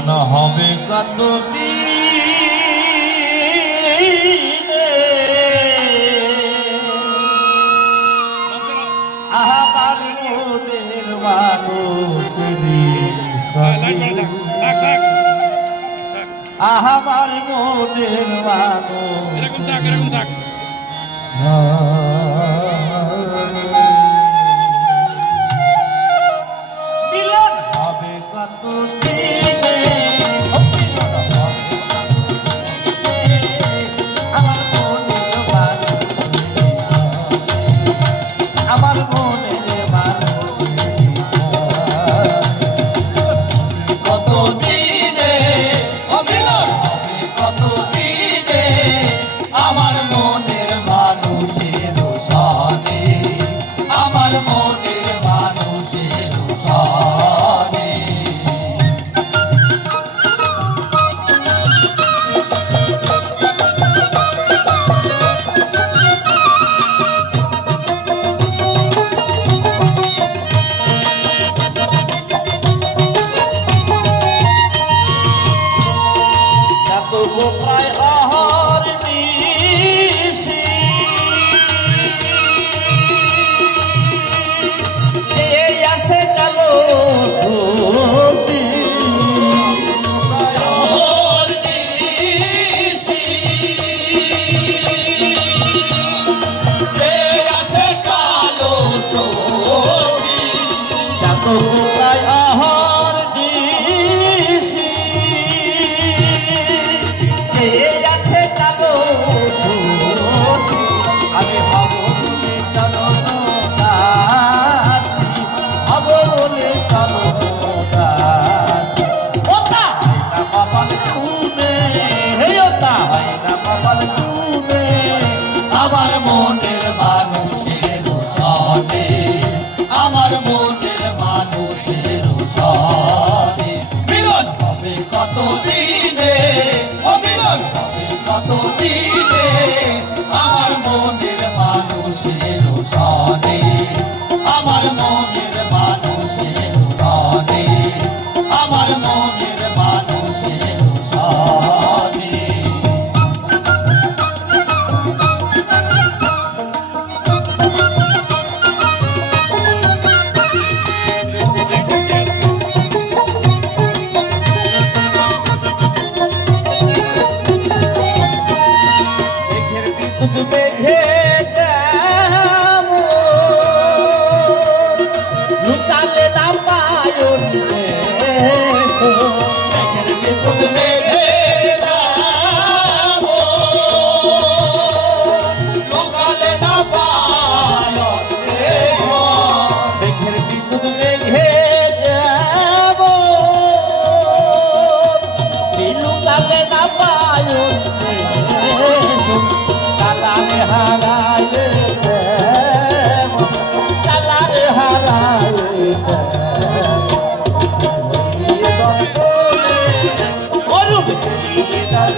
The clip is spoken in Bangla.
এমন হবে কতদিন আহাবাদের মানুষ আহাবার মোদের মানুষ এরকম থাক এরকম থাক। মনের মানুষের সটে আমার মনের মানুষের সটে মিলন হবে কতদিনে? ও মিলন হবে কতদিনে? বেঁধে